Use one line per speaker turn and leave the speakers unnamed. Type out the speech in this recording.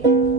Bye.